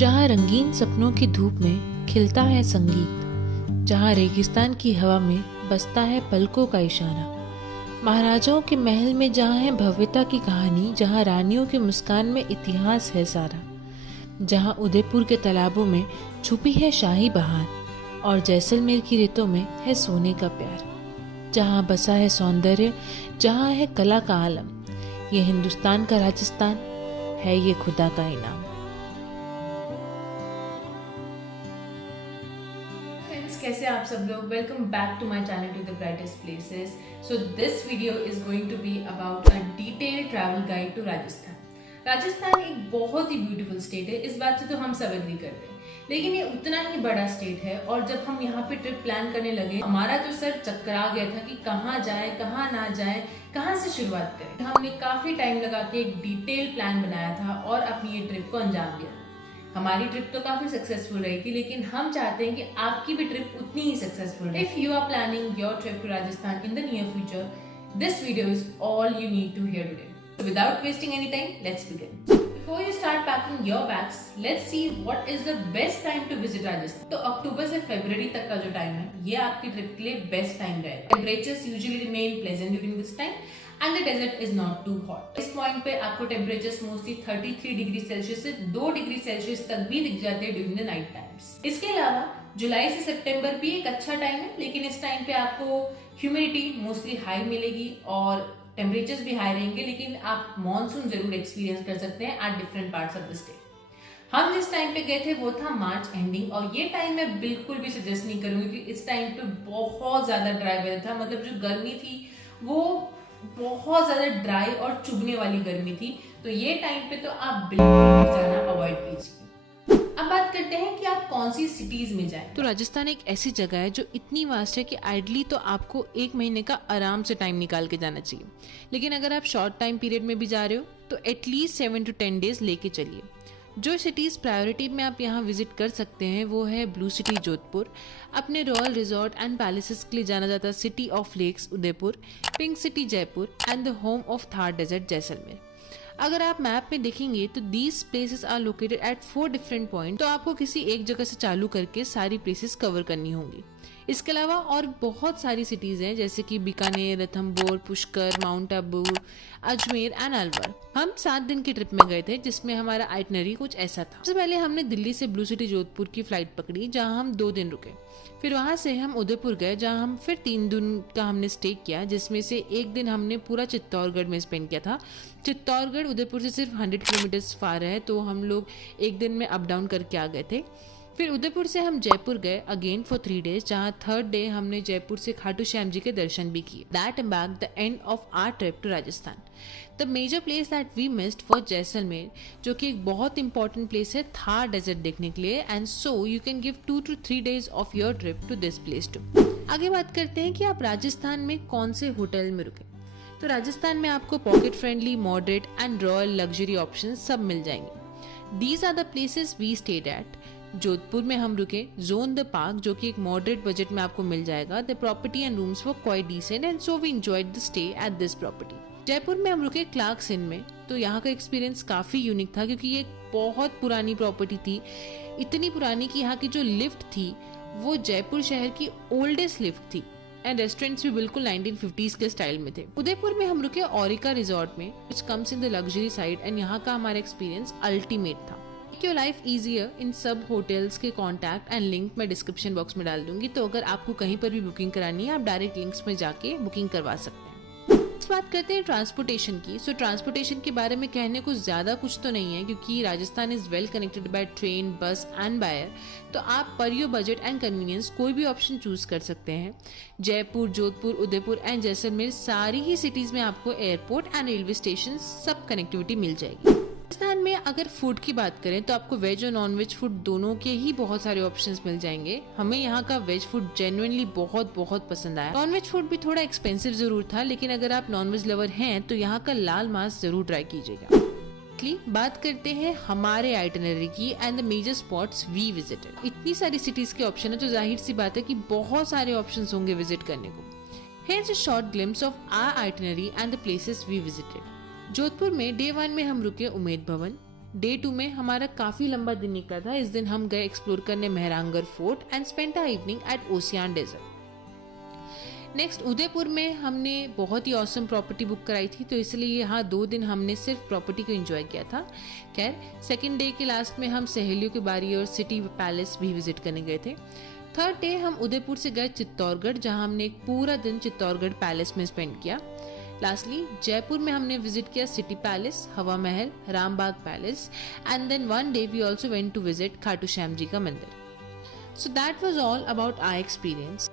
जहाँ रंगीन सपनों की धूप में खिलता है संगीत, जहाँ रेगिस्तान की हवा में बसता है पलकों का इशारा, महाराजाओं के महल में जहाँ है भव्यता की कहानी, जहाँ रानियों की मुस्कान में इतिहास है सारा, जहाँ उदयपुर के तालाबों में छुपी है शाही बहार और जैसलमेर की रेतों में है सोने का प्यार, जहाँ बसा है सौंदर्य, जहाँ है कला का आलम, ये हिंदुस्तान का राजस्थान है, ये खुदा का इनाम। कैसे आप सब लोग, welcome back to my channel to the brightest places. So this video is going to be about a detailed travel guide to Rajasthan. Rajasthan एक बहुत ही ब्यूटीफुल स्टेट है, इस बात से तो हम सब एग्री करते हैं, लेकिन ये उतना ही बड़ा स्टेट है और जब हम यहाँ पे ट्रिप प्लान करने लगे, हमारा तो सर चकरा गया था कि कहाँ जाए, कहाँ ना जाए, कहाँ से शुरुआत करें। हमने काफी टाइम लगा के एक डिटेल प्लान बनाया था और अपनी ये ट्रिप को अंजाम दिया। हमारी ट्रिप तो काफी सक्सेसफुल रही थी, लेकिन हम चाहते हैं कि आपकी भी ट्रिप उतनी ही सक्सेसफुल रहे। If you are planning your trip to Rajasthan in the near future, this video is all you need to hear today. So without wasting any time, let's begin. Before you start packing your bags, let's see what is the best time to visit Rajasthan. तो अक्टूबर से फरवरी तक का जो time है, ये आपकी trip के लिए बेस्ट टाइम रहेगा। Temperatures usually remain pleasant during this time and the desert is not too hot. इस पॉइंट पे आपको टेम्परेचर्स मोस्टली 33 डिग्री सेल्सियस से 2 डिग्री सेल्सियस तक भी दिख जाते हैं ड्यूरिंग द नाइट टाइम्स। इसके अलावा जुलाई से सितंबर भी एक अच्छा टाइम है, लेकिन इस टाइम पे आपको ह्यूमिडिटी मोस्टली हाई मिलेगी और टेम्परेचर्स भी हाई रहेंगे, लेकिन आप मॉनसून जरूर एक्सपीरियंस कर सकते हैं at different parts of the state. हम जिस टाइम पे गए थे वो था मार्च एंडिंग, और ये टाइम मैं बिल्कुल भी सजेस्ट नहीं करूंगी क्योंकि इस टाइम पे बहुत ज्यादा ड्राई वेदर था। मतलब जो गर्मी थी वो बहुत ज्यादा ड्राई और चुभने वाली गर्मी थी, तो ये टाइम पे तो आप बिल्कुल भी जाना अवॉइड कीजिए। अब बात करते हैं कि आप कौन सी सिटीज में जाएं। तो राजस्थान एक ऐसी जगह है जो इतनी वास्ट है कि आइडली तो आपको 1 महीने का आराम से टाइम निकाल के जाना चाहिए, लेकिन अगर आप शॉर्ट टाइम पीरियड में भी जा रहे हो तो एटलीस्ट 7 to 10 डेज लेके चलिए। जो सिटीज प्रायोरिटी में आप यहाँ विजिट कर सकते हैं वो है ब्लू सिटी जोधपुर, अपने रॉयल रिजॉर्ट एंड पैलेसेस के लिए जाना जाता city of lakes Udaipur, pink city Jaipur and the home of Thar desert Jaisalmer. अगर आप मैप में देखेंगे तो these places are located at 4 different point, तो आपको किसी एक जगह से चालू करके सारी प्लेसेस कवर करनी होंगी। इसके अलावा और बहुत सारी सिटीज हैं जैसे कि बीकानेर, रणथंभौर, पुष्कर, माउंट आबू, अजमेर एंड अलवर। हम 7 दिन की ट्रिप में गए थे जिसमें हमारा आइटनरी कुछ ऐसा था। सबसे पहले हमने दिल्ली से ब्लू सिटी जोधपुर की फ्लाइट पकड़ी जहां हम 2 दिन रुके। फिर वहां से हम उदयपुर गए जहां हम फिर 3 दिन का हमने स्टे किया, जिसमें से एक दिन हमने पूरा चित्तौड़गढ़ में स्पेंड किया था। चित्तौड़गढ़ उदयपुर से सिर्फ 100 किलोमीटर फार है, तो हम लोग एक दिन में अप डाउन करके आ गए थे। फिर उदयपुर से हम जयपुर गए अगेन फॉर 3 डेज, जहाँ थर्ड डे हमने जयपुर से खाटू श्याम जी के दर्शन भी किए। That marked the end of our trip to Rajasthan. The major place that we missed for Jaisalmer, जो कि एक बहुत इंपॉर्टेंट प्लेस है थार डेजर्ट देखने के लिए, and so you can give 2 to 3 days of your trip to this place too. आगे बात करते हैं कि आप राजस्थान में कौन से होटल में रुके। तो राजस्थान में आपको pocket friendly, moderate and royal luxury option सब मिल जाएंगे। These are the places we stayed at. Jodhpur में हम रुके जोन द पार्क, जो कि एक मॉडरेट बजट में आपको मिल जाएगा। The property and rooms were quite decent and so we enjoyed the stay at this property. Jaipur में हम रुके क्लार्क्स इन में, तो यहाँ का एक्सपीरियंस काफी यूनिक था क्योंकि ये एक बहुत पुरानी प्रॉपर्टी थी, इतनी पुरानी कि यहाँ की जो लिफ्ट थी वो जयपुर शहर की ओल्डेस्ट लिफ्ट थी एंड रेस्टोरेंट्स भी बिल्कुल 1950s के स्टाइल में थे। उदयपुर में हम रुके ओरिका रिजॉर्ट में, which comes in the luxury side, and यहाँ का हमारा एक्सपीरियंस अल्टीमेट था। मेक योर लाइफ इजियर, इन सब होटल्स के कॉन्टैक्ट एंड लिंक मैं डिस्क्रिप्शन बॉक्स में डाल दूंगी, तो अगर आपको कहीं पर भी बुकिंग करानी है आप डायरेक्ट लिंक्स में जाके बुकिंग करवा सकते हैं। बात करते हैं ट्रांसपोर्टेशन की। सो ट्रांसपोर्टेशन के बारे में कहने को ज्यादा कुछ तो नहीं है क्योंकि Rajasthan is well connected by train, बस एंड बाय एयर, तो आप per your budget and convenience कोई भी ऑप्शन चूज कर सकते हैं। जयपुर, जोधपुर, उदयपुर एंड जैसलमेर सारी ही सिटीज में आपको एयरपोर्ट एंड रेलवे स्टेशन सब कनेक्टिविटी मिल जाएगी। राजस्थान में अगर फूड की बात करें तो आपको वेज और नॉन वेज फूड दोनों के ही बहुत सारे ऑप्शंस मिल जाएंगे। हमें यहाँ का वेज फूड जेन्युइनली बहुत बहुत पसंद आया। नॉन वेज फूड भी थोड़ा एक्सपेंसिव जरूर था, लेकिन अगर आप नॉन वेज लवर हैं तो यहाँ का लाल मांस जरूर ट्राई कीजिएगा। बात करते हैं हमारे आइटनरी की and the major spots we visited. इतनी सारी सिटीज के ऑप्शन है तो जाहिर सी बात है कि बहुत सारे ऑप्शंस होंगे विजिट करने को। Here's a short glimpse of our itinerary and the places we visited. Jodhpur में डे 1 में हम रुके उमेद भवन, डे 2 में हमारा काफ़ी लंबा दिन निकला था। इस दिन हम गए एक्सप्लोर करने Mehrangarh fort and spent a evening at Osian desert. Next Udaipur में हमने बहुत ही ऑसम प्रॉपर्टी बुक कराई थी, तो इसलिए यहाँ 2 दिन हमने सिर्फ प्रॉपर्टी को एंजॉय किया था। खैर सेकेंड डे के लास्ट में हम सहेलियों के बारी और सिटी पैलेस भी विजिट करने गए थे। थर्ड डे हम उदयपुर से गए चित्तौड़गढ़, जहाँ हमने एक पूरा दिन चित्तौड़गढ़ पैलेस में स्पेंड किया। लास्टली जयपुर में हमने विजिट किया city palace, Hawa Mahal, Rambagh palace and then one day we also went to visit Khatu Shyam ji का मंदिर। So that was all about our experience.